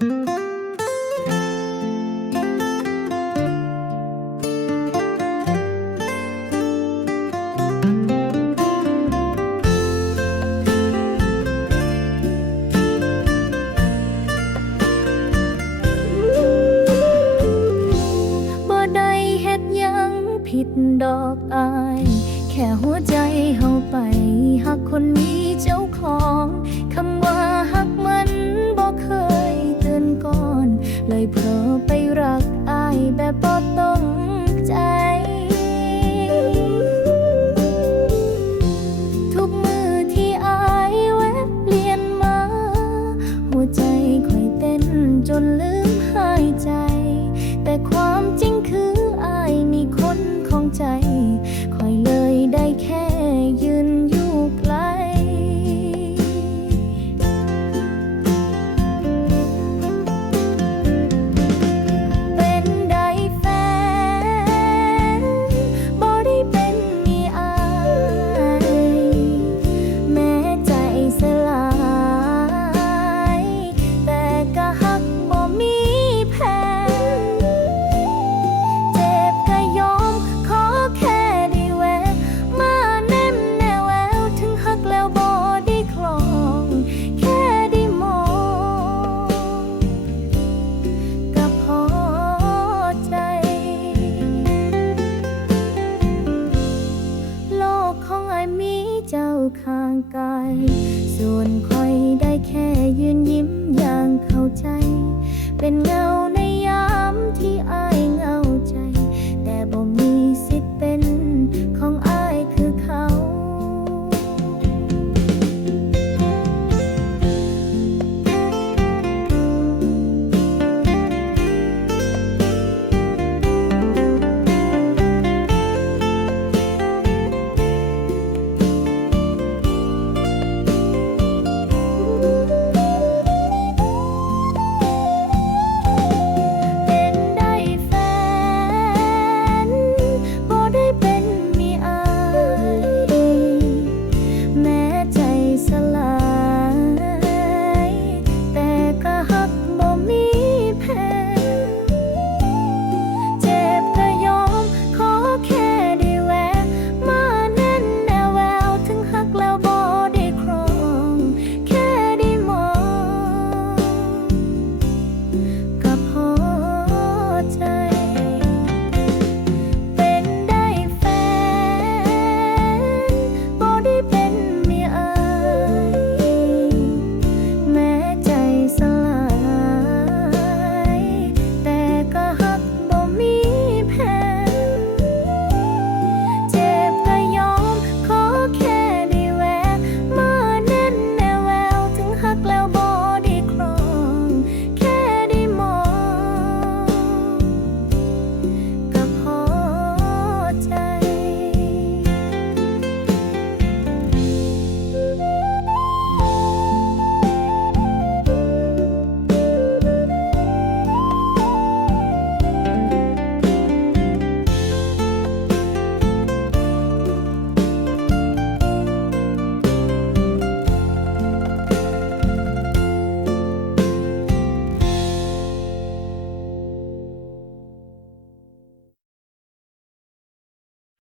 ผิดดอกอาแค่หัวใจเฮาไปหักคนนี้เจ้าของคำว่า ส่วนคอยได้แค่ยืนยิ้มอย่างเข้าใจ เป็นเงา